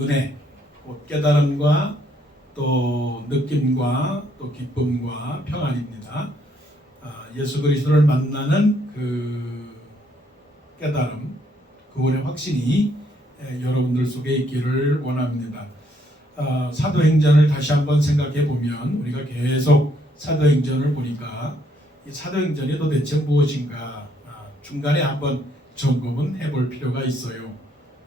은혜, 곧 깨달음과 또 느낌과 또 기쁨과 평안입니다. 예수 그리스도를 만나는 그 깨달음, 구원의 확신이 여러분들 속에 있기를 원합니다. 사도행전을 다시 한번 생각해 보면 우리가 계속 사도행전을 보니까 이 사도행전이 도대체 무엇인가 중간에 한번 점검은 해볼 필요가 있어요.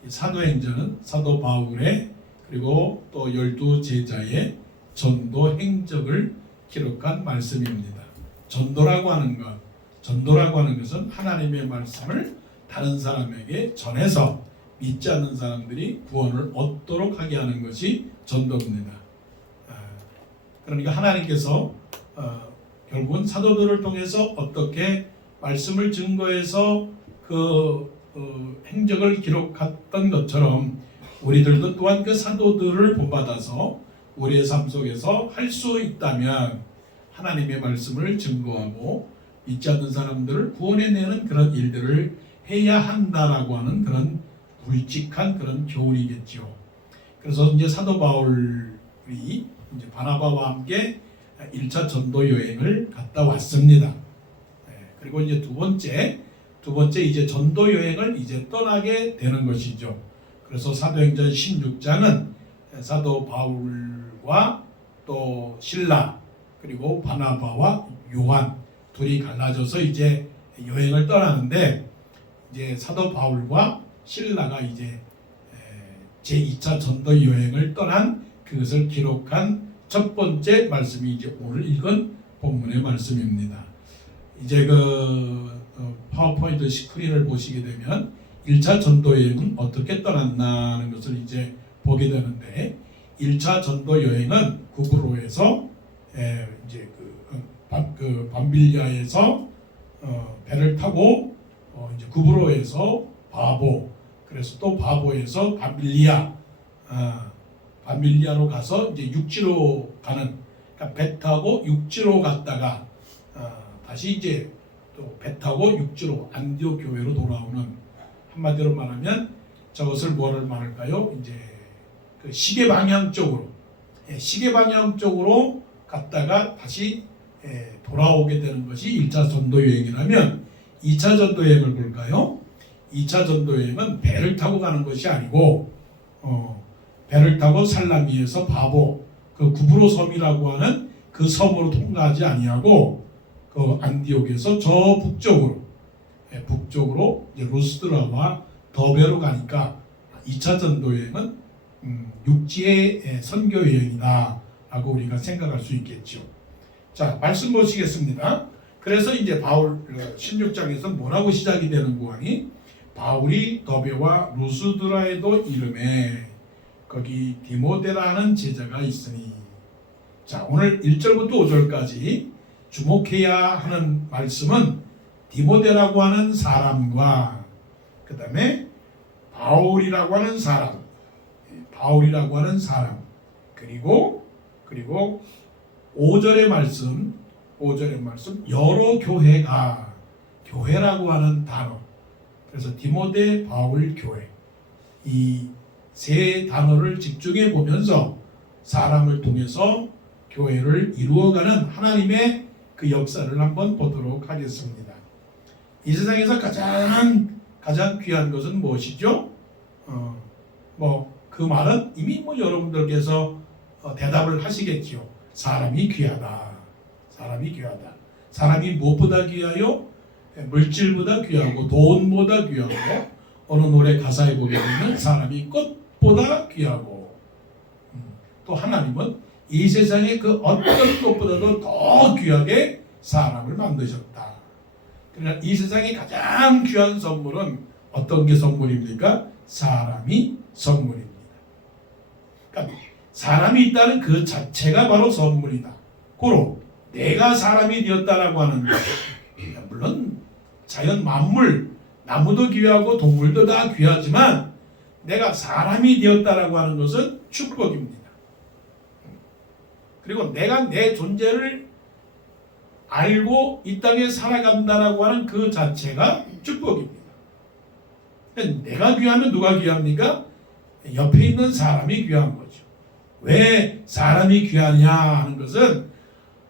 이 사도행전은 사도 바울의 그리고 또 12제자의 전도 행적을 기록한 말씀입니다. 전도라고 하는 것은 하나님의 말씀을 다른 사람에게 전해서 믿지 않는 사람들이 구원을 얻도록 하게 하는 것이 전도입니다. 그러니까 하나님께서 결국은 사도들을 통해서 어떻게 말씀을 증거해서 그 행적을 기록했던 것처럼 우리들도 또한 그 사도들을 본받아서 우리의 삶 속에서 할 수 있다면 하나님의 말씀을 증거하고 믿지 않는 사람들을 구원해내는 그런 일들을 해야 한다라고 하는 그런 굵직한 그런 교훈이겠죠. 그래서 이제 사도 바울이 이제 바나바와 함께 1차 전도 여행을 갔다 왔습니다. 그리고 이제 두 번째 이제 전도 여행을 이제 떠나게 되는 것이죠. 그래서 사도행전 16장은 사도 바울과 또 실라 그리고 바나바와 요한 둘이 갈라져서 이제 여행을 떠나는데 이제 사도 바울과 실라가 이제 제2차 전도 여행을 떠난 그것을 기록한 첫 번째 말씀이 이제 오늘 읽은 본문의 말씀입니다. 이제 파워포인트 스크린을 보시게 되면 1차 전도 여행은 어떻게 떠났나는 것을 이제 보게 되는데 1차 전도 여행은 구브로에서 이제 밤빌리아에서 배를 타고 이제 구브로에서 바보, 그래서 또 바보에서 밤빌리아로 가서 이제 육지로 가는, 그러니까 배 타고 육지로 갔다가 다시 이제 또 배 타고 육지로 안디옥 교회로 돌아오는, 한마디로 말하면 저것을 뭐를 말할까요? 이제 그 시계 방향 쪽으로 갔다가 다시 돌아오게 되는 것이 1차 전도 여행이라면 2차 전도 여행을 볼까요? 2차 전도 여행은 배를 타고 가는 것이 아니고 배를 타고 살라미에서 바보 그 구브로 섬이라고 하는 그 섬으로 통과하지 아니하고 그 안디옥에서 저 북쪽으로 이제 루스드라와 더베로 가니까 2차 전도 여행은 육지의 선교 여행이다 라고 우리가 생각할 수 있겠죠. 자, 말씀 보시겠습니다. 그래서 이제 바울 16장에서 뭐라고 시작이 되는 구간이 바울이 더베와 루스드라에도 이름에 거기 디모데라는 제자가 있으니, 자, 오늘 1절부터 5절까지 주목해야 하는 말씀은 디모데라고 하는 사람과 그 다음에 바울이라고 하는 사람 그리고 5절의 말씀 여러 교회라고 하는 단어, 그래서 디모데, 바울, 교회, 이 세 단어를 집중해 보면서 사람을 통해서 교회를 이루어가는 하나님의 그 역사를 한번 보도록 하겠습니다. 이 세상에서 가장 귀한 것은 무엇이죠? 그 말은 이미 여러분들께서 대답을 하시겠지요. 사람이 귀하다. 사람이 무엇보다 귀하요? 물질보다 귀하고 돈보다 귀하고, 어느 노래 가사에 보게 되면 사람이 꽃보다 귀하고, 또 하나님은 이 세상의 그 어떤 것보다도 더 귀하게 사람을 만드셨다. 그러나 이 세상의 가장 귀한 선물은 어떤 게 선물입니까? 사람이 선물입니다. 그러니까 사람이 있다는 그 자체가 바로 선물이다. 고로 내가 사람이 되었다라고 하는 것, 물론 자연 만물, 나무도 귀하고 동물도 다 귀하지만 내가 사람이 되었다라고 하는 것은 축복입니다. 그리고 내가 내 존재를 알고 이 땅에 살아간다라고 하는 그 자체가 축복입니다. 내가 귀하면 누가 귀합니까? 옆에 있는 사람이 귀한 거죠. 왜 사람이 귀하냐 하는 것은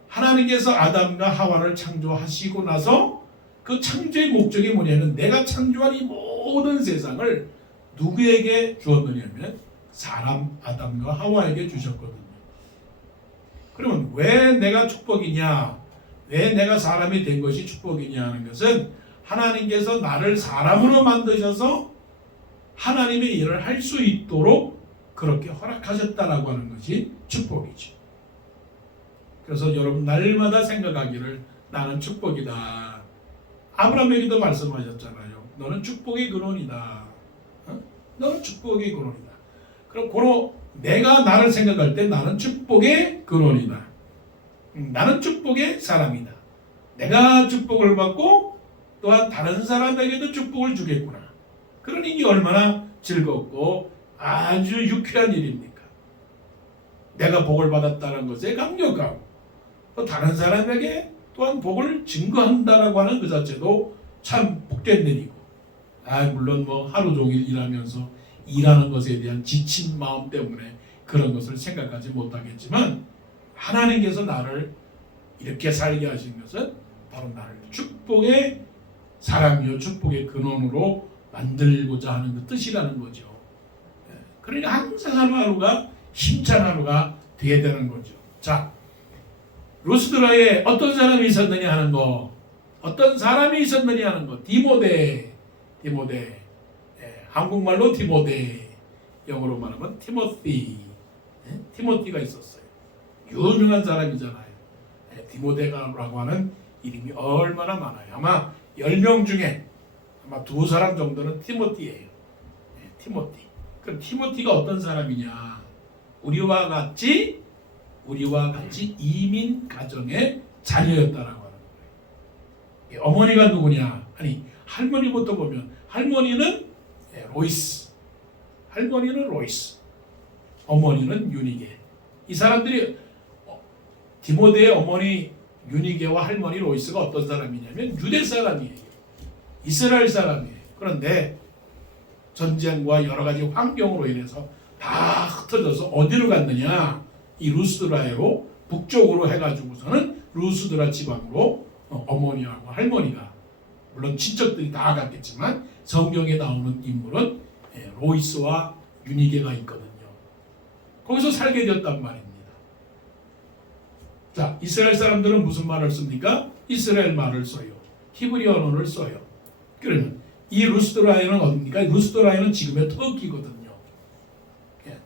하나님께서 아담과 하와를 창조하시고 나서 그 창조의 목적이 뭐냐면 내가 창조한 이 모든 세상을 누구에게 주었느냐면 사람 아담과 하와에게 주셨거든요. 그러면 왜 내가 축복이냐, 왜 내가 사람이 된 것이 축복이냐 하는 것은 하나님께서 나를 사람으로 만드셔서 하나님의 일을 할 수 있도록 그렇게 허락하셨다라고 하는 것이 축복이죠. 그래서 여러분 날마다 생각하기를 나는 축복이다. 아브라함에게도 말씀하셨잖아요. 너는 축복의 근원이다. 너는 축복의 근원이다. 그럼 고로 내가 나를 생각할 때 나는 축복의 근원이다. 나는 축복의 사람이다. 내가 축복을 받고 또한 다른 사람에게도 축복을 주겠구나. 그러니 이게 얼마나 즐겁고 아주 유쾌한 일입니까? 내가 복을 받았다는 것에 감격하고 또 다른 사람에게 또한 복을 증거한다라고 하는 그 자체도 참 복된 일이고, 물론 뭐 하루 종일 일하면서 일하는 것에 대한 지친 마음 때문에 그런 것을 생각하지 못하겠지만 하나님께서 나를 이렇게 살게 하신 것은 바로 나를 축복의 사람이요 축복의 근원으로 만들고자 하는 그 뜻이라는 거죠. 그러니까 항상 하루하루가 힘찬 하루가 되어야 되는 거죠. 자, 루스드라에 어떤 사람이 있었느냐 하는 거, 어떤 사람이 있었느냐 하는 거, 디모데, 한국말로 디모데, 영어로 말하면 티모티, 티모티가 있었어요. 유명한 사람이잖아요. 디모데라고 하는 이름이 얼마나 많아요. 아마 10명 중에 아마 2사람 정도는 티모티예요. 티모티. 그럼 티모티가 어떤 사람이냐? 우리와 같이 이민 가정의 자녀였다라고 하는 거예요. 어머니가 누구냐? 아니 할머니부터 보면 할머니는 로이스, 어머니는 유니게. 이 사람들이 디모데의 어머니 유니게와 할머니 로이스가 어떤 사람이냐면 유대 사람이에요. 이스라엘 사람이에요. 그런데 전쟁과 여러 가지 환경으로 인해서 다 흩어져서 어디로 갔느냐? 이 루스드라로 북쪽으로 해가지고서는 루스드라 지방으로 어머니하고 할머니가, 물론 친척들이 다 갔겠지만 성경에 나오는 인물은 로이스와 유니게가 있거든요. 거기서 살게 되었단 말입니다. 자, 이스라엘 사람들은 무슨 말을 씁니까? 이스라엘 말을 써요. 히브리 언어를 써요. 그러면 이 루스드라에는 어디입니까? 루스드라에는 지금의 터키거든요.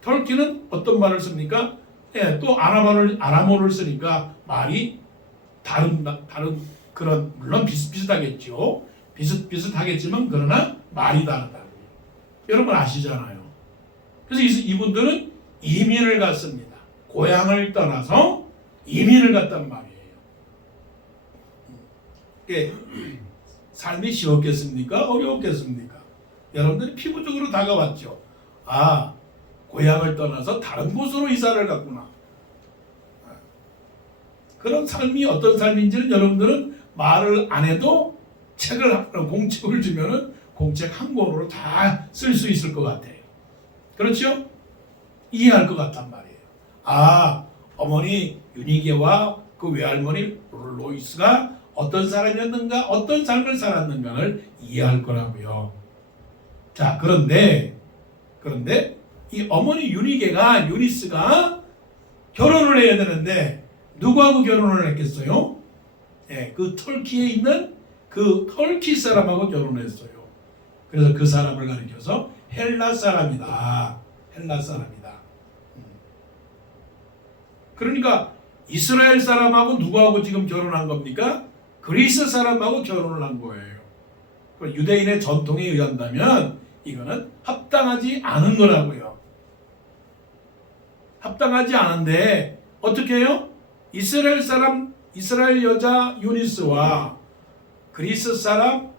터키는 어떤 말을 씁니까? 또 아람어를 쓰니까 말이 다른 그런, 물론 비슷비슷하겠죠. 비슷하겠지만 그러나 말이 다르다. 여러분 아시잖아요. 그래서 이분들은 이민을 갔습니다. 고향을 떠나서 이민을 갔단 말이에요. 삶이 쉬웠겠습니까? 어려웠겠습니까? 여러분들이 피부적으로 다가왔죠. 고향을 떠나서 다른 곳으로 이사를 갔구나. 그런 삶이 어떤 삶인지는 여러분들은 말을 안 해도 공책을 주면은 공책 한 권으로 다 쓸 수 있을 것 같아요. 그렇죠? 이해할 것 같단 말이에요. 어머니 유니게와 그 외할머니 로이스가 어떤 사람이었는가, 어떤 삶을 살았는가를 이해할 거라고요. 자, 그런데 이 어머니 유니스가 결혼을 해야 되는데 누구하고 결혼을 했겠어요? 그 터키에 있는 그 터키 사람하고 결혼했어요. 그래서 그 사람을 가리켜서 헬라 사람이다. 그러니까 이스라엘 사람하고 누구하고 지금 결혼한 겁니까? 그리스 사람하고 결혼을 한 거예요. 유대인의 전통에 의한다면 이거는 합당하지 않은 거라고요. 합당하지 않은데 어떻게 해요? 이스라엘 여자 유니스와 그리스 사람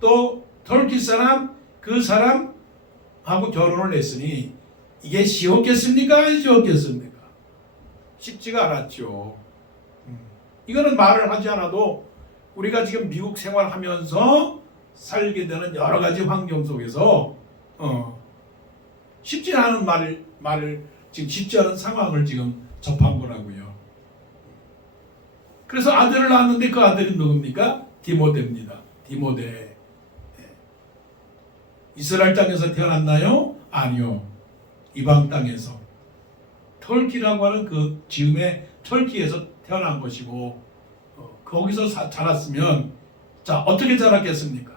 또 터키 사람 그 사람하고 결혼을 했으니 이게 쉬웠겠습니까? 안 쉬웠겠습니까? 쉽지가 않았죠. 이거는 말을 하지 않아도 우리가 지금 미국 생활하면서 살게 되는 여러 가지 환경 속에서 쉽지 않은 말을 지금 쉽지 않은 상황을 지금 접한 거라고요. 그래서 아들을 낳았는데 그 아들이 누굽니까? 디모데입니다. 디모데. 이스라엘 땅에서 태어났나요? 아니요. 이방 땅에서. 터키라고 하는 그 지금의 터키에서 태어난 것이고 거기서 자랐으면 자 어떻게 자랐겠습니까?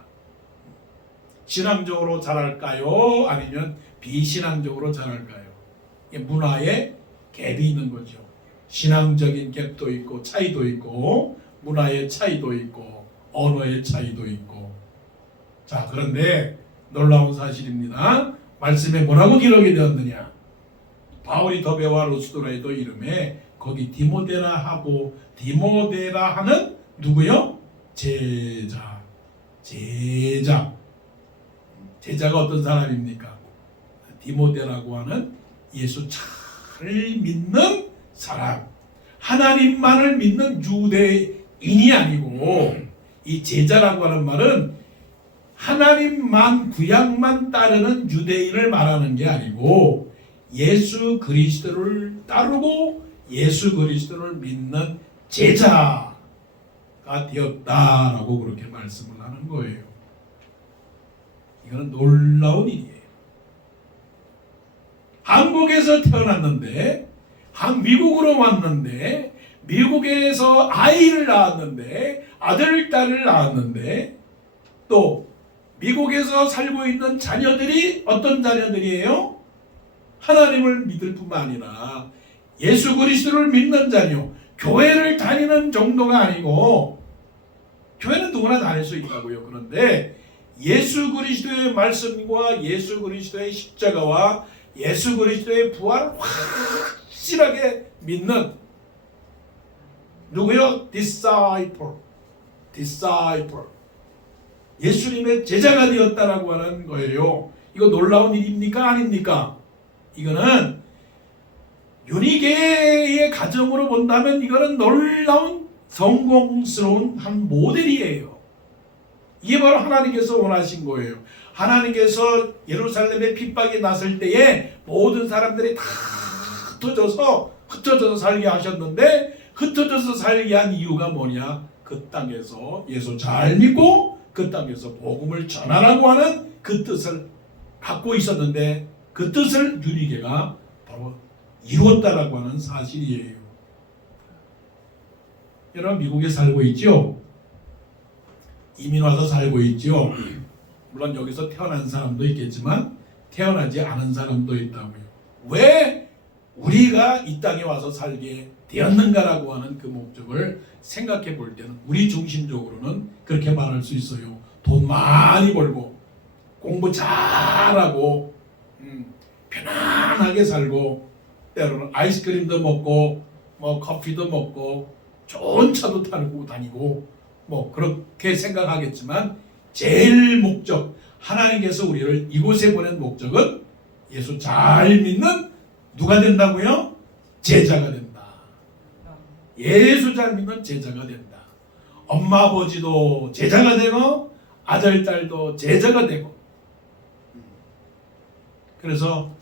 신앙적으로 자랄까요? 아니면 비신앙적으로 자랄까요? 문화에 갭이 있는 거죠. 신앙적인 갭도 있고 차이도 있고 문화의 차이도 있고 언어의 차이도 있고 자 그런데 놀라운 사실입니다. 말씀에 뭐라고 기록이 되었느냐? 바울이 더베와 루스드라에도 이름에 거기 디모데라 하고 디모데라 하는 누구요? 제자. 제자가 어떤 사람입니까? 디모데라고 하는 예수 잘 믿는 사람. 하나님만을 믿는 유대인이 아니고 이 제자라고 하는 말은 하나님만 구약만 따르는 유대인을 말하는 게 아니고 예수 그리스도를 따르고 예수 그리스도를 믿는 제자가 되었다라고 그렇게 말씀을 하는 거예요. 이거는 놀라운 일이에요. 한국에서 태어났는데 미국으로 왔는데 미국에서 아이를 낳았는데 아들 딸을 낳았는데 또 미국에서 살고 있는 자녀들이 어떤 자녀들이에요? 하나님을 믿을 뿐만 아니라 예수 그리스도를 믿는 자녀, 교회를 다니는 정도가 아니고 교회는 누구나 다닐 수 있다고요. 그런데 예수 그리스도의 말씀과 예수 그리스도의 십자가와 예수 그리스도의 부활을 확실하게 믿는 누구요? disciple. 예수님의 제자가 되었다라고 하는 거예요. 이거 놀라운 일입니까? 아닙니까? 이거는 유니게의 가정으로 본다면 이거는 놀라운 성공스러운 한 모델이에요. 이게 바로 하나님께서 원하신 거예요. 하나님께서 예루살렘에 핍박이 났을 때에 모든 사람들이 다 흩어져서 살게 하셨는데 흩어져서 살게 한 이유가 뭐냐? 그 땅에서 예수 잘 믿고 그 땅에서 복음을 전하라고 하는 그 뜻을 갖고 있었는데 그 뜻을 유니게가 바로 이루었다라고 하는 사실이에요. 여러분 미국에 살고 있죠? 이민 와서 살고 있죠? 물론 여기서 태어난 사람도 있겠지만 태어나지 않은 사람도 있다고요. 왜 우리가 이 땅에 와서 살게 되었는가라고 하는 그 목적을 생각해 볼 때는 우리 중심적으로는 그렇게 말할 수 있어요. 돈 많이 벌고 공부 잘하고 편안하게 살고 때로는 아이스크림도 먹고 뭐 커피도 먹고 좋은 차도 타고 다니고 뭐 그렇게 생각하겠지만 제일 목적 하나님께서 우리를 이곳에 보낸 목적은 예수 잘 믿는 누가 된다고요? 제자가 된다. 예수 잘 믿는 제자가 된다. 엄마 아버지도 제자가 되고 아들 딸도 제자가 되고 그래서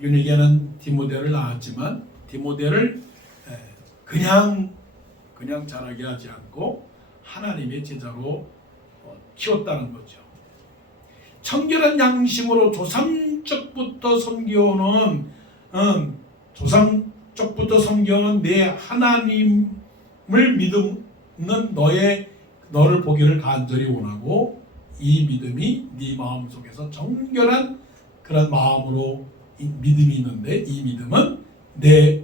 유니게는 디모데를 낳았지만 디모데를 그냥 자라게 하지 않고 하나님의 제자로 키웠다는 거죠. 청결한 양심으로 조상 쪽부터 섬겨오는 내 하나님을 믿는 너를 보기를 간절히 원하고 이 믿음이 네 마음 속에서 정결한 그런 마음으로 믿음이 있는데 이 믿음은 내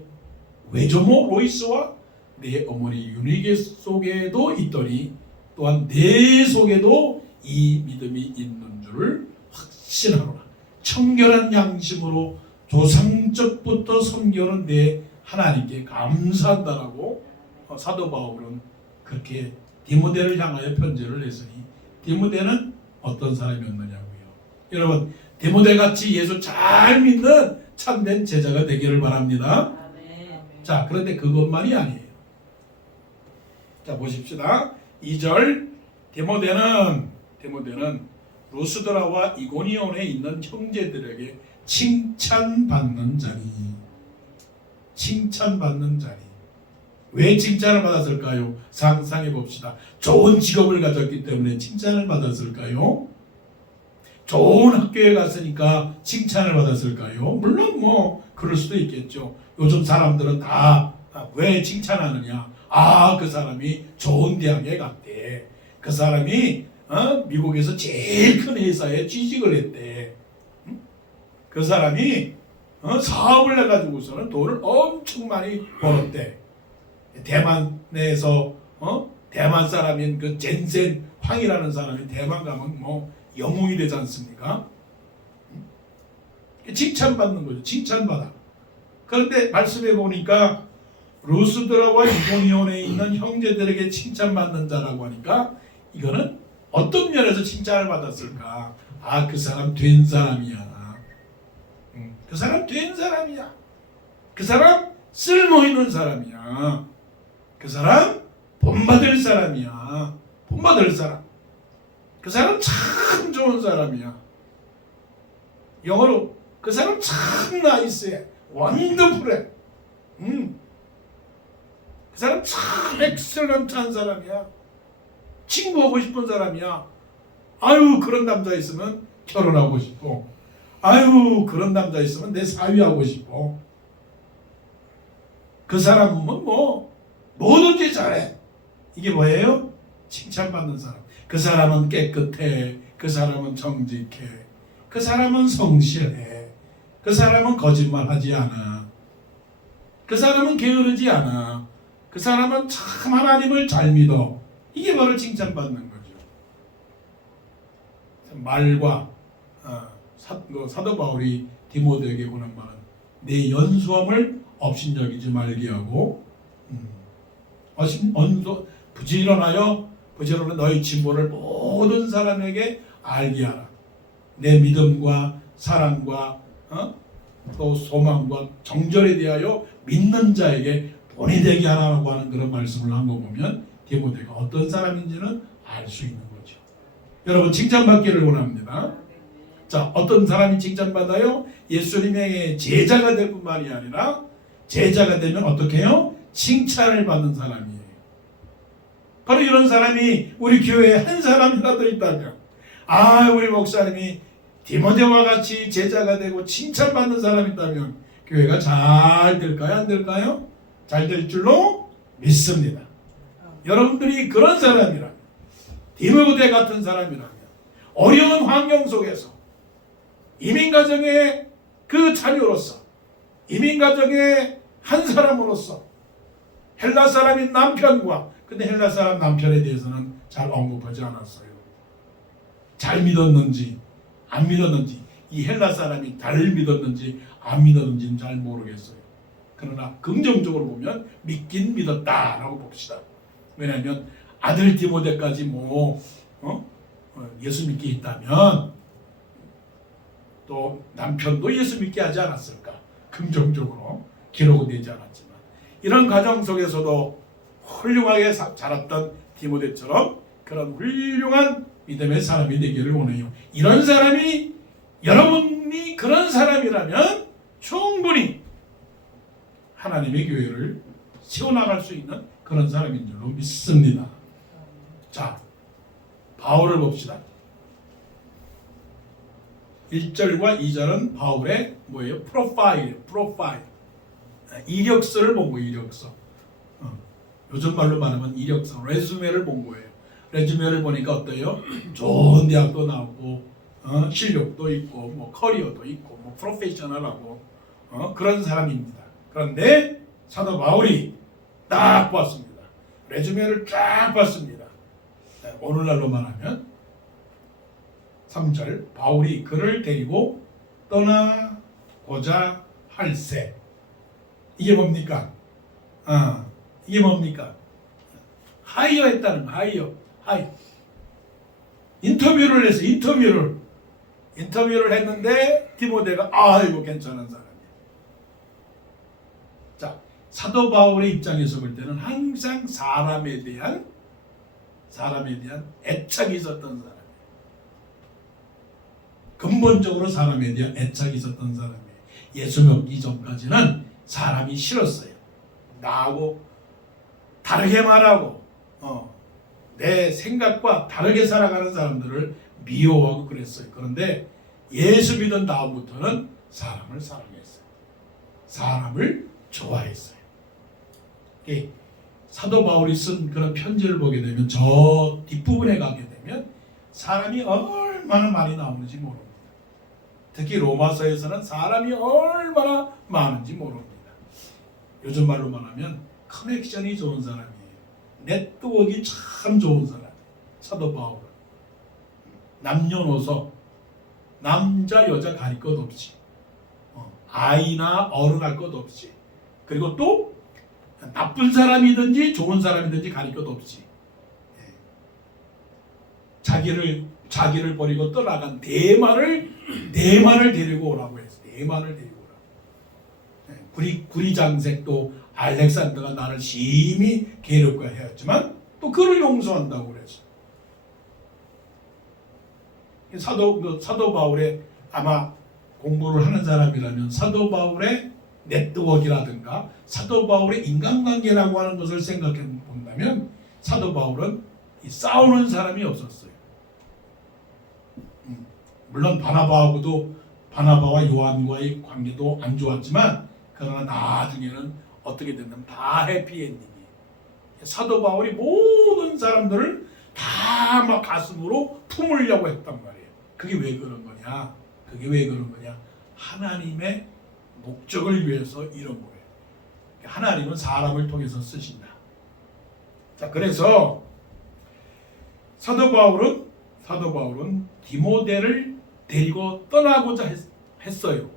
외조모 로이스와 내 어머니 유니게 속에도 있더니 또한 내 속에도 이 믿음이 있는 줄을 확신하노라. 청결한 양심으로 조상적부터 섬겨오는 내 하나님께 감사한다라고 사도 바울은 그렇게 디모데를 향하여 편지를 했으니 디모데는 어떤 사람이었느냐고요. 여러분 디모데같이 예수 잘 믿는 참된 제자가 되기를 바랍니다. 자 그런데 그것만이 아니에요. 자 보십시다. 2절 디모데는 루스드라와 이고니온에 있는 형제들에게 칭찬받는 자리. 칭찬받는 자리. 왜 칭찬을 받았을까요? 상상해 봅시다. 좋은 직업을 가졌기 때문에 칭찬을 받았을까요? 좋은 학교에 갔으니까 칭찬을 받았을까요? 물론 뭐 그럴 수도 있겠죠. 요즘 사람들은 다 왜 칭찬하느냐? 그 사람이 좋은 대학에 갔대. 그 사람이 미국에서 제일 큰 회사에 취직을 했대. 그 사람이 사업을 해가지고서는 돈을 엄청 많이 벌었대. 대만에서 대만 사람인 그 젠센 황이라는 사람이 대만 가면 뭐 영웅이 되지 않습니까? 칭찬받는 거죠. 칭찬받아. 그런데 말씀해 보니까 루스드라와 이고니온에 있는 형제들에게 칭찬받는 자라고 하니까 이거는 어떤 면에서 칭찬을 받았을까? 그 사람 된 사람이야. 그 사람 된 사람이야. 그 사람 쓸모 있는 사람이야. 그 사람 본받을 사람이야. 본받을 사람. 그 사람 참 좋은 사람이야. 영어로 그 사람 참 나이스해. 원더풀해. 그 사람 참 엑셀런트한 사람이야. 친구하고 싶은 사람이야. 그런 남자 있으면 결혼하고 싶어. 그런 남자 있으면 내 사위하고 싶어. 그 사람은 뭐 뭐든지 잘해. 이게 뭐예요? 칭찬받는 사람. 그 사람은 깨끗해. 그 사람은 정직해. 그 사람은 성실해. 그 사람은 거짓말하지 않아. 그 사람은 게으르지 않아. 그 사람은 참 하나님을 잘 믿어. 이게 바로 칭찬받는 거죠. 말과 사도 바울이 디모데에게 보낸 말은 내 연수함을 업신여기지 말게 하고 부지런하여 너희 진보를 모든 사람에게 알게 하라. 내 믿음과 사랑과 또 소망과 정절에 대하여 믿는 자에게 본이 되게 하라고 하는 그런 말씀을 한 거 보면 디모데가 어떤 사람인지는 알 수 있는 거죠. 여러분 칭찬받기를 원합니다. 자, 어떤 사람이 칭찬받아요? 예수님의 제자가 될 뿐만이 아니라 제자가 되면 어떻게 해요? 칭찬을 받는 사람이에요. 바로 이런 사람이 우리 교회에 한 사람이라도 있다면 우리 목사님이 디모데와 같이 제자가 되고 칭찬받는 사람이 있다면 교회가 잘 될까요? 안 될까요? 잘 될 줄로 믿습니다. 여러분들이 그런 사람이라면 디모데 같은 사람이라면 어려운 환경 속에서 이민가정의 그 자녀로서 이민가정의 한 사람으로서 헬라 사람인 남편과 근데 헬라 사람 남편에 대해서는 잘 언급하지 않았어요. 잘 믿었는지 안 믿었는지 이 헬라 사람이 잘 믿었는지 안 믿었는지는 잘 모르겠어요. 그러나 긍정적으로 보면 믿긴 믿었다라고 봅시다. 왜냐하면 아들 디모데까지 예수 믿게 했다면 또 남편도 예수 믿게 하지 않았을까? 긍정적으로 기록은 되지 않았지만 이런 과정 속에서도 훌륭하게 자랐던 디모데처럼 그런 훌륭한 믿음의 사람이 되기를 원해요. 이런 사람이 여러분이 그런 사람이라면 충분히 하나님의 교회를 세워나갈 수 있는 그런 사람인 줄로 믿습니다. 자, 바울을 봅시다. 1절과 2절은 바울의 뭐예요? 프로파일. 이력서를 본 거예요. 이력서. 요즘 말로 말하면 이력서, 레주메를 본 거예요. 레주메를 보니까 어때요? 좋은 대학도 나오고 실력도 있고 뭐 커리어도 있고 뭐 프로페셔널하고 그런 사람입니다. 그런데 사도 바울이 딱 봤습니다. 레주메를 쫙 봤습니다. 오늘날로 말하면 3절 바울이 그를 데리고 떠나고자 할세. 이게 뭡니까? 이게 뭡니까? 하이어 했다는 하이어. 인터뷰를 해서 인터뷰를 했는데 디모데가 이거 괜찮은 사람이에요. 자, 사도 바울의 입장에서 볼 때는 항상 사람에 대한 애착이 있었던 사람이에요. 근본적으로 사람에 대한 애착이 있었던 사람이에요. 예수 믿기 전까지는 사람이 싫었어요. 나하고 다르게 말하고 내 생각과 다르게 살아가는 사람들을 미워하고 그랬어요. 그런데 예수 믿은 다음부터는 사람을 사랑했어요. 사람을 좋아했어요. 사도 바울이 쓴 그런 편지를 보게 되면 저 뒷부분에 가게 되면 사람이 얼마나 많이 나오는지 모릅니다. 특히 로마서에서는 사람이 얼마나 많은지 모릅니다. 요즘 말로 말하면 커넥션이 좋은 사람이에요. 네트워크가 참 좋은 사람. 사도 바울은 남녀노소 남자 여자 가릴 것 없이 아이나 어른 할 것 없이 그리고 또 나쁜 사람이든지 좋은 사람이든지 가릴 것 없이 자기를 버리고 떠나간 대만을 데리고 오라고 했어요. 대만을 데리고 오라고. 구리장색도 알렉산더가 나를 심히 괴롭게 하였지만 또 그를 용서한다고 그랬어요. 사도 바울의 아마 공부를 하는 사람이라면 사도 바울의 네트워크라든가 사도 바울의 인간관계라고 하는 것을 생각해 본다면 사도 바울은 싸우는 사람이 없었어요. 물론 바나바와 요한과의 관계도 안 좋았지만 그러나 나중에는 어떻게 됐냐면 다 해피엔딩이에요. 사도 바울이 모든 사람들을 다 막 가슴으로 품으려고 했단 말이에요. 그게 왜 그런 거냐? 하나님의 목적을 위해서 이런 거예요. 하나님은 사람을 통해서 쓰신다. 자, 그래서 사도 바울은 디모데를 데리고 떠나고자 했어요.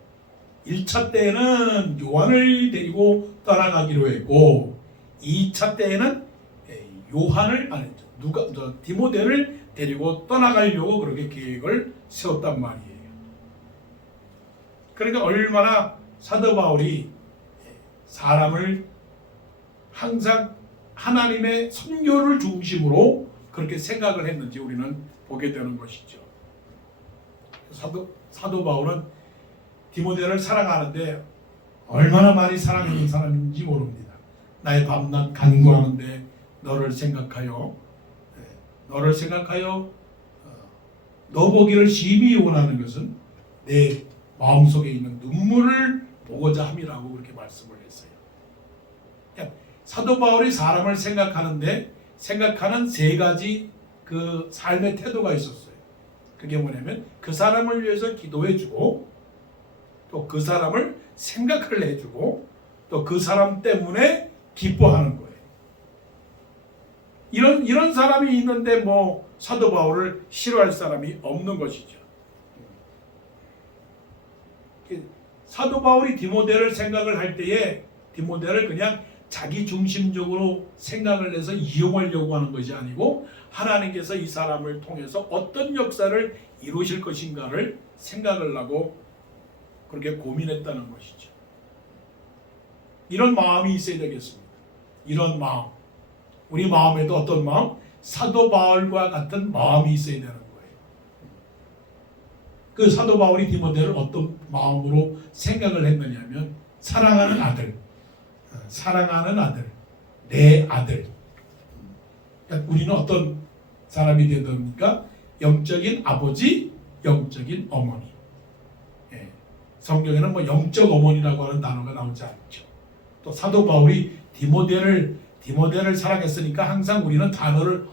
1차 때에는 요한을 데리고 떠나가기로 했고 2차 때에는 디모데를 데리고 떠나가려고 그렇게 계획을 세웠단 말이에요. 그러니까 얼마나 사도 바울이 사람을 항상 하나님의 선교를 중심으로 그렇게 생각을 했는지 우리는 보게 되는 것이죠. 사도 바울은 디모데를 사랑하는데 얼마나 많이 사랑하는 사람인지 모릅니다. 나의 밤낮 간구하는데 너를 생각하여 너 보기를 심히 원하는 것은 내 마음속에 있는 눈물을 보고자 함이라고 그렇게 말씀을 했어요. 사도 바울이 사람을 생각하는 세 가지 그 삶의 태도가 있었어요. 그게 뭐냐면 그 사람을 위해서 기도해주고 또 그 사람을 생각을 해주고 또 그 사람 때문에 기뻐하는 거예요. 이런 사람이 있는데 뭐 사도 바울을 싫어할 사람이 없는 것이죠. 사도 바울이 디모데를 생각을 할 때에 디모데를 그냥 자기 중심적으로 생각을 해서 이용하려고 하는 것이 아니고 하나님께서 이 사람을 통해서 어떤 역사를 이루실 것인가를 생각을 하고 그렇게 고민했다는 것이죠. 이런 마음이 있어야 되겠습니다. 이런 마음. 우리 마음에도 어떤 마음? 사도 바울과 같은 마음이 있어야 되는 거예요. 그 사도 바울이 디모데를 어떤 마음으로 생각을 했느냐면 사랑하는 아들, 내 아들. 그러니까 우리는 어떤 사람이 되야 됩니까? 영적인 아버지, 영적인 어머니. 성경에는 뭐 영적 어머니라고 하는 단어가 나오지 않죠. 또 사도 바울이 디모데를 사랑했으니까 항상 우리는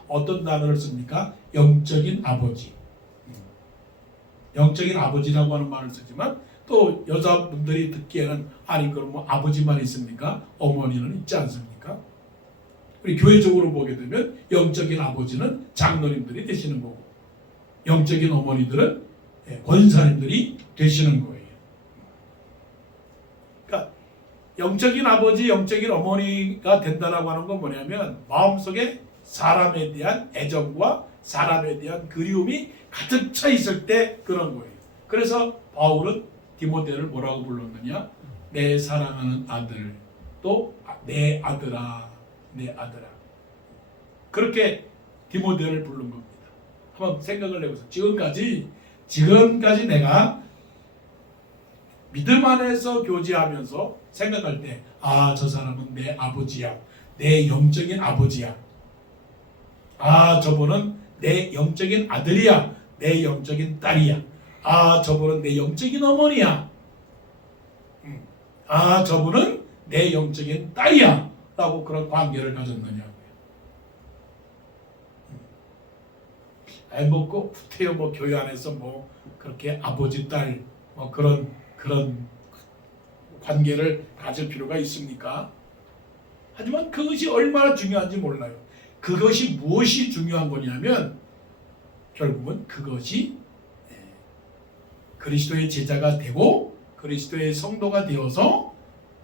어떤 단어를 씁니까? 영적인 아버지. 영적인 아버지라고 하는 말을 쓰지만 또 여자분들이 듣기에는 아니 그럼 뭐 아버지만 있습니까? 어머니는 있지 않습니까? 우리 교회적으로 보게 되면 영적인 아버지는 장로님들이 되시는 거고 영적인 어머니들은 권사님들이 되시는 거예요. 그러니까 영적인 아버지, 영적인 어머니가 된다라고 하는 건 뭐냐면 마음속에 사람에 대한 애정과 사람에 대한 그리움이 가득 차 있을 때 그런 거예요. 그래서 바울은 디모데를 뭐라고 불렀느냐? 내 사랑하는 아들, 또 내 아들아, 내 아들아. 그렇게 디모데를 부른 겁니다. 한번 생각을 해보세요. 지금까지 지금까지 내가 믿음 안에서 교제하면서 생각할 때, 아, 저 사람은 내 아버지야. 내 영적인 아버지야. 아, 저분은 내 영적인 아들이야. 내 영적인 딸이야. 아, 저분은 내 영적인 어머니야. 아, 저분은 내 영적인 딸이야. 라고 그런 관계를 가졌느냐고요. 뭐, 구태여 뭐 교회 안에서 뭐 그렇게 아버지 딸 뭐 그런 관계를 가질 필요가 있습니까? 하지만 그것이 얼마나 중요한지 몰라요. 그것이 무엇이 중요한 거냐면 결국은 그것이 그리스도의 제자가 되고 그리스도의 성도가 되어서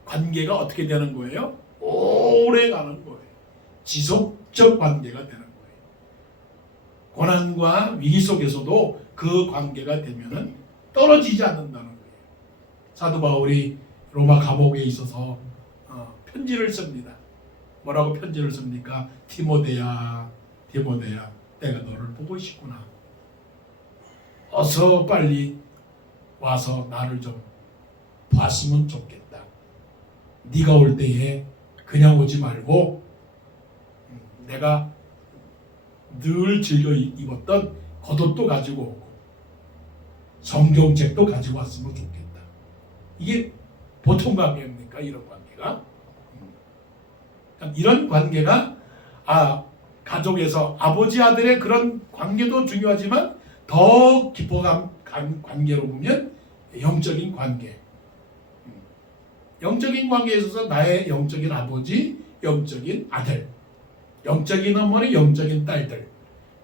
관계가 어떻게 되는 거예요? 오래 가는 거예요. 지속적 관계가 되는 거예요. 고난과 위기 속에서도 그 관계가 되면은 떨어지지 않는다는 거예요. 사도 바울이 로마 감옥에 있어서 편지를 씁니다. 뭐라고 편지를 씁니까? 디모데야, 디모데야, 내가 너를 보고 싶구나. 어서 빨리 와서 나를 좀 봤으면 좋겠다. 네가 올 때에 그냥 오지 말고 내가 늘 즐겨 입었던 겉옷도 가지고 오고 성경책도 가지고 왔으면 좋겠다. 이게 보통 관계입니까? 이런 관계가? 이런 관계가 가족에서 아버지 아들의 그런 관계도 중요하지만 더 깊어간 관계로 보면 영적인 관계. 영적인 관계에 있어서 나의 영적인 아버지, 영적인 아들, 영적인 어머니, 영적인 딸들,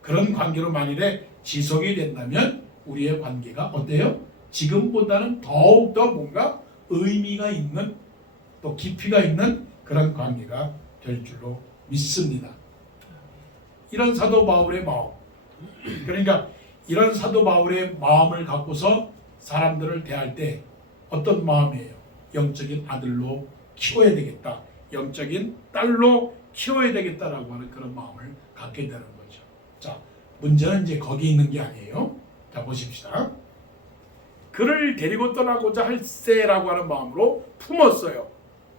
그런 관계로 만일에 지속이 된다면 우리의 관계가 어때요? 지금보다는 더욱더 뭔가 의미가 있는 또 깊이가 있는 그런 관계가 될 줄로 믿습니다. 이런 사도 바울의 마음, 그러니까 이런 사도 바울의 마음을 갖고서 사람들을 대할 때 어떤 마음이에요? 영적인 아들로 키워야 되겠다, 영적인 딸로 키워야 되겠다라고 하는 그런 마음을 갖게 되는 거죠. 자, 문제는 이제 거기 있는 게 아니에요. 자, 보십시다. 그를 데리고 떠나고자 할세라고 하는 마음으로 품었어요.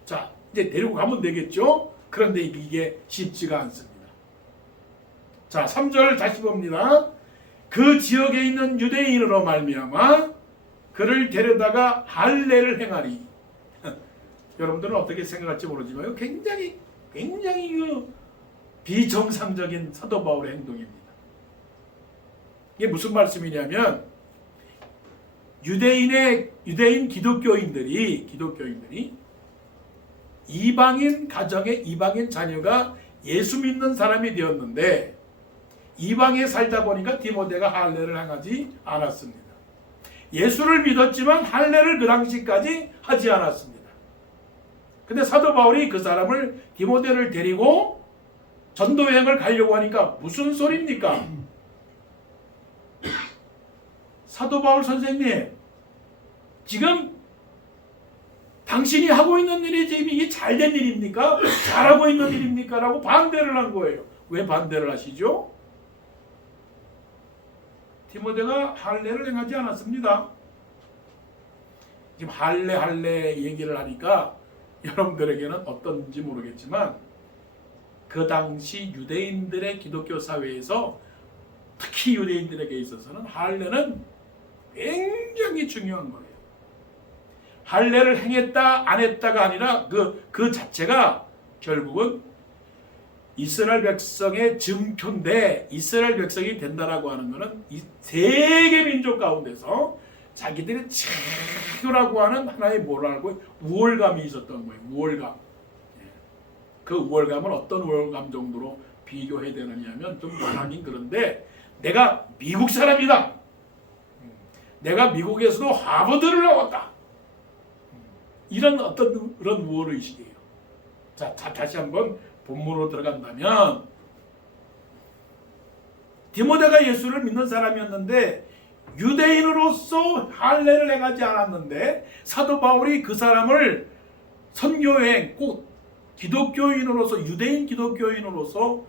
자, 이제 데리고 가면 되겠죠? 그런데 이게 쉽지가 않습니다. 자, 3절 다시 봅니다. 그 지역에 있는 유대인으로 말미암아 그를 데려다가 할례를 행하리. 여러분들은 어떻게 생각할지 모르지만 굉장히 비정상적인 사도 바울의 행동입니다. 이게 무슨 말씀이냐면 유대인 기독교인들이 이방인 가정에 이방인 자녀가 예수 믿는 사람이 되었는데 이방에 살다 보니까 디모데가 할례를 행하지 않았습니다. 예수를 믿었지만 할례를 그 당시까지 하지 않았습니다. 근데 사도 바울이 그 사람을 디모데를 데리고 전도 여행을 가려고 하니까 무슨 소리입니까? 사도 바울 선생님, 지금 당신이 하고 있는 일이 지금 이게 잘된 일입니까? 잘하고 있는 일입니까? 라고 반대를 한 거예요. 왜 반대를 하시죠? 디모데가 할례를 행하지 않았습니다. 지금 할례 얘기를 하니까 여러분들에게는 어떤지 모르겠지만 그 당시 유대인들의 기독교 사회에서 특히 유대인들에게 있어서는 할례는 굉장히 중요한 거예요. 할례를 행했다 안 했다가 아니라 그 자체가 결국은 이스라엘 백성의 증표인데, 이스라엘 백성이 된다라고 하는 것은 이 세계 민족 가운데서 자기들의 최고라고 하는 하나의 뭐라고 우월감이 있었던 거예요. 우월감. 그 우월감을 어떤 우월감 정도로 비교해야 되느냐면 좀 말하긴 그런데 내가 미국 사람이다. 내가 미국에서도 하버드를 나왔다. 이런 어떤 그런 우월의식이에요. 자, 다시 한번 본문으로 들어간다면 디모데가 예수를 믿는 사람이었는데 유대인으로서 할례를 행하지 않았는데 사도 바울이 그 사람을 선교여행, 꼭 기독교인으로서, 유대인 기독교인으로서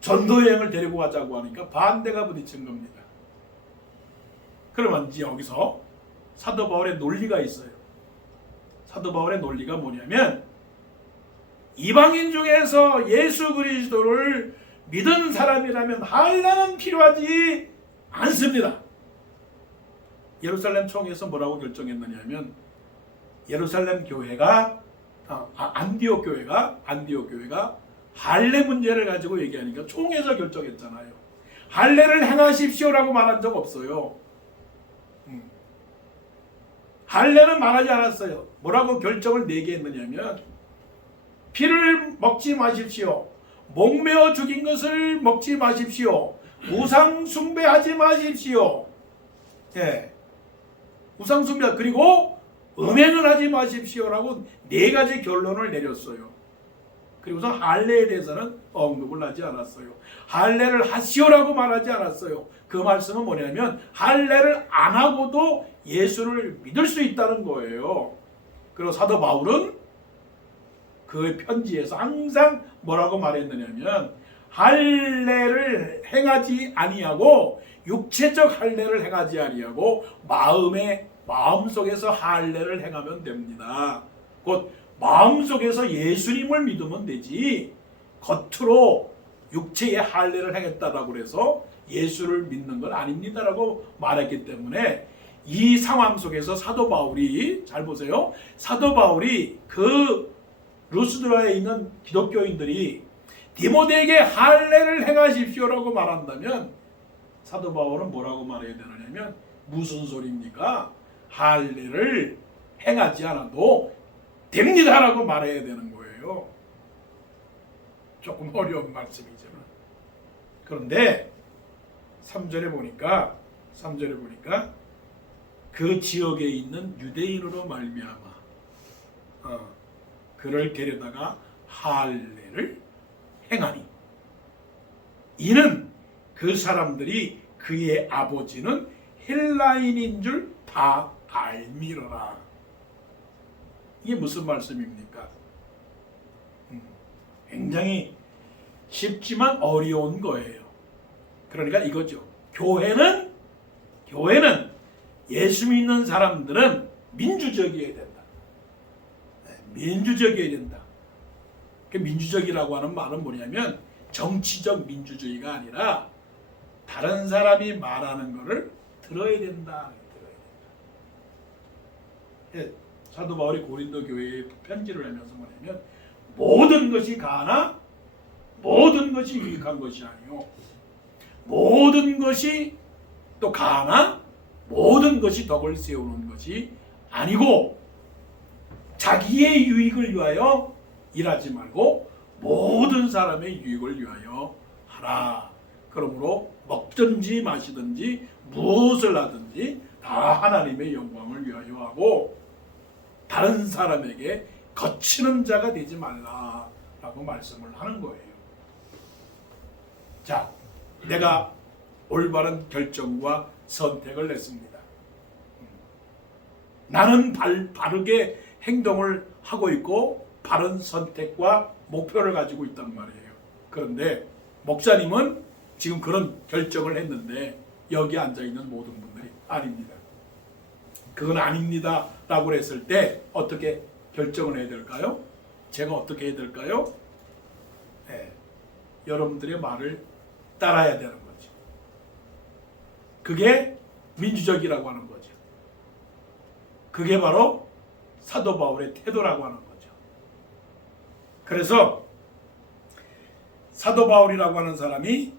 전도여행을 데리고 가자고 하니까 반대가 부딪힌 겁니다. 그러면 이제 여기서 사도 바울의 논리가 있어요. 사도 바울의 논리가 뭐냐면 이방인 중에서 예수 그리스도를 믿은 사람이라면 할례는 필요하지 않습니다. 예루살렘 총회에서 뭐라고 결정했느냐면 예루살렘 교회가 안디옥 교회가 할례 문제를 가지고 얘기하니까 총회에서 결정했잖아요. 할례를 행하십시오라고 말한 적 없어요. 할례는 말하지 않았어요. 뭐라고 결정을 내게 했느냐면 피를 먹지 마십시오. 목매어 죽인 것을 먹지 마십시오. 우상 숭배하지 마십시오. 예. 우상 숭배 그리고 음행을 하지 마십시오라고 네 가지 결론을 내렸어요. 그리고서 할례에 대해서는 언급을 하지 않았어요. 할례를 하시오라고 말하지 않았어요. 그 말씀은 뭐냐면 할례를 안 하고도 예수를 믿을 수 있다는 거예요. 그리고 사도 바울은 그 편지에서 항상 뭐라고 말했느냐면 할례를 행하지 아니하고 육체적 할례를 행하지 아니하고 마음속에서 할례를 행하면 됩니다. 곧 마음속에서 예수님을 믿으면 되지 겉으로 육체의 할례를 행했다라고 해서 예수를 믿는 건 아닙니다라고 말했기 때문에 이 상황 속에서 사도 바울이 잘 보세요. 사도 바울이 그 루스드라에 있는 기독교인들이 디모데에게 할례를 행하십시오라고 말한다면 사도 바울은 뭐라고 말해야 되느냐면 무슨 소리입니까? 할례를 행하지 않아도 됩니다라고 말해야 되는 거예요. 조금 어려운 말씀이지만 그런데 3절에 보니까 그 지역에 있는 유대인으로 말미암아 그를 데려다가 할례를 행하니 이는 그 사람들이 그의 아버지는 헬라인인 줄 다 알미러라. 이게 무슨 말씀입니까? 굉장히 쉽지만 어려운 거예요. 그러니까 이거죠. 교회는 예수 믿는 사람들은 민주적이어야 된다. 민주적이어야 된다. 그 민주적이라고 하는 말은 뭐냐면 정치적 민주주의가 아니라 다른 사람이 말하는 것을 들어야 된다. 사도 바울이 고린도 교회에 편지를 하면서 뭐냐면 모든 것이 가나 모든 것이 유익한 것이 아니요 모든 것이 또 가나 모든 것이 덕을 세우는 것이 아니고 자기의 유익을 위하여 일하지 말고 모든 사람의 유익을 위하여 하라. 그러므로 먹든지 마시든지 무엇을 하든지 다 하나님의 영광을 위하여 하고 다른 사람에게 거치는 자가 되지 말라라고 말씀을 하는 거예요. 자, 내가 올바른 결정과 선택을 했습니다. 나는 바르게 행동을 하고 있고 바른 선택과 목표를 가지고 있단 말이에요. 그런데 목사님은 지금 그런 결정을 했는데 여기 앉아있는 모든 분들이 아닙니다. 그건 아닙니다 라고 했을 때 어떻게 결정을 해야 될까요? 제가 어떻게 해야 될까요? 여러분들의 말을 따라야 되는 거죠. 그게 민주적이라고 하는 거죠. 그게 바로 사도 바울의 태도라고 하는 거죠. 그래서 사도 바울이라고 하는 사람이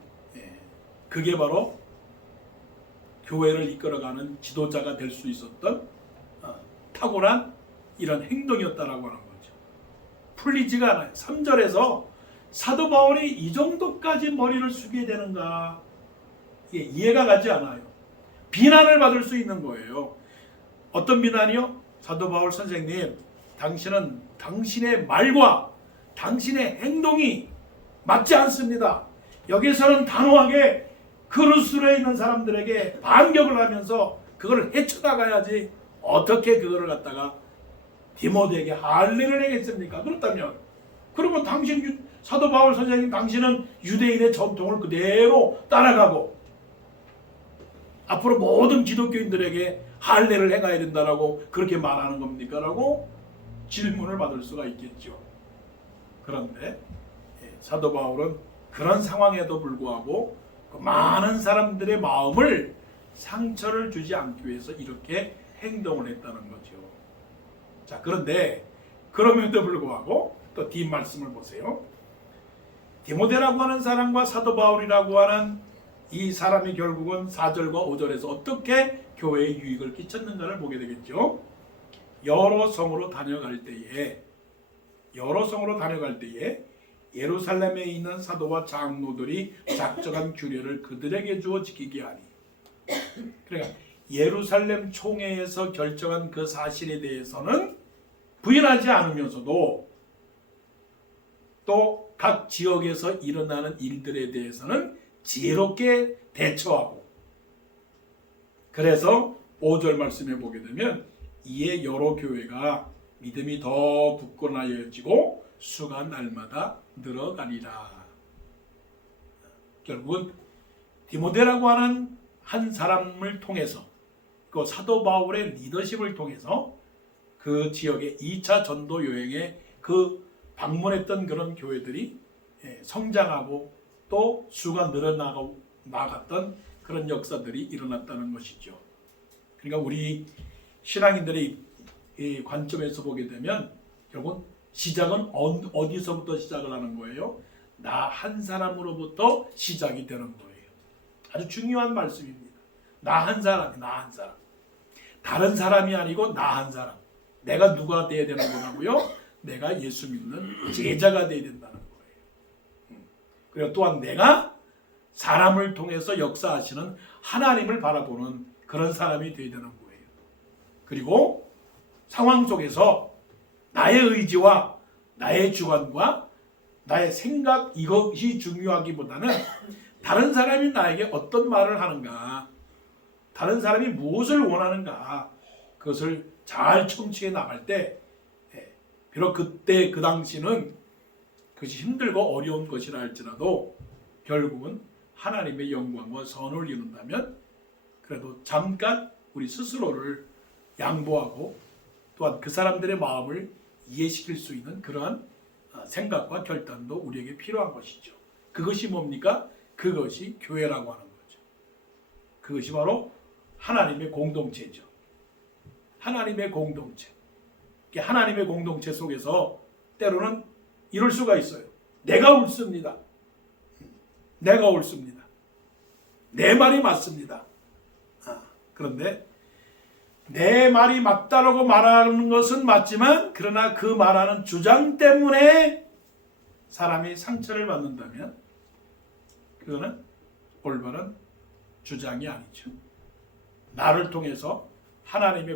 그게 바로 교회를 이끌어가는 지도자가 될 수 있었던 탁월한 이런 행동이었다라고 하는 거죠. 풀리지가 않아요. 3절에서 사도 바울이 이 정도까지 머리를 숙이게 되는가 이해가 가지 않아요. 비난을 받을 수 있는 거예요. 어떤 비난이요? 사도 바울 선생님, 당신은 당신의 말과 당신의 행동이 맞지 않습니다. 여기서는 단호하게 그루스에 있는 사람들에게 반격을 하면서 그걸 헤쳐나가야지 어떻게 그거를 갖다가 디모데에게 할례를 하겠습니까? 그렇다면 그러면 당신 사도 바울 선생님 당신은 유대인의 전통을 그대로 따라가고 앞으로 모든 기독교인들에게 할례를 행해야 된다라고 그렇게 말하는 겁니까? 라고 질문을 받을 수가 있겠죠. 그런데 사도 바울은 그런 상황에도 불구하고 그 많은 사람들의 마음을 상처를 주지 않기 위해서 이렇게 행동을 했다는 거죠. 자, 그런데 그럼에도 불구하고 또 뒷말씀을 보세요. 디모데라고 하는 사람과 사도 바울이라고 하는 이 사람이 결국은 4절과 5절에서 어떻게 교회에 유익을 끼쳤는가를 보게 되겠죠. 여러 성으로 다녀갈 때에 예루살렘에 있는 사도와 장로들이 작정한 규례를 그들에게 주어 지키게 하니, 그러니까 예루살렘 총회에서 결정한 그 사실에 대해서는 부인하지 않으면서도 또 각 지역에서 일어나는 일들에 대해서는 지혜롭게 대처하고, 그래서 5절 말씀에 보게 되면 이에 여러 교회가 믿음이 더 굳건하여지고 수가 날마다 늘어가리라. 결국은 디모데라고 하는 한 사람을 통해서, 그 사도 바울의 리더십을 통해서 그 지역의 2차 전도 여행에 그 방문했던 그런 교회들이 성장하고 또 수가 늘어나갔던 그런 역사들이 일어났다는 것이죠. 그러니까 우리 신앙인들의 이 관점에서 보게 되면 결국 시작은 어디서부터 시작을 하는 거예요? 나 한 사람으로부터 시작이 되는 거예요. 아주 중요한 말씀입니다. 나 한 사람. 다른 사람이 아니고 나 한 사람. 내가 누가 돼야 되는 거라고요? 내가 예수 믿는 제자가 돼야 된다는 거예요. 그리고 또한 내가 사람을 통해서 역사하시는 하나님을 바라보는 그런 사람이 돼야 되는 거예요. 그리고 상황 속에서 나의 의지와 나의 주관과 나의 생각, 이것이 중요하기보다는 다른 사람이 나에게 어떤 말을 하는가, 다른 사람이 무엇을 원하는가, 그것을 잘 청취해 나갈 때, 비록 그때 그 당시는 그것이 힘들고 어려운 것이라 할지라도 결국은 하나님의 영광과 선을 이룬다면 그래도 잠깐 우리 스스로를 양보하고 또한 그 사람들의 마음을 이해시킬 수 있는 그러한 생각과 결단도 우리에게 필요한 것이죠. 그것이 뭡니까? 그것이 교회라고 하는 거죠. 그것이 바로 하나님의 공동체죠. 하나님의 공동체. 하나님의 공동체 속에서 때로는 이럴 수가 있어요. 내가 옳습니다. 내 말이 맞습니다. 그런데 내 말이 맞다라고 말하는 것은 맞지만 그러나 그 말하는 주장 때문에 사람이 상처를 받는다면 그거는 올바른 주장이 아니죠. 나를 통해서 하나님의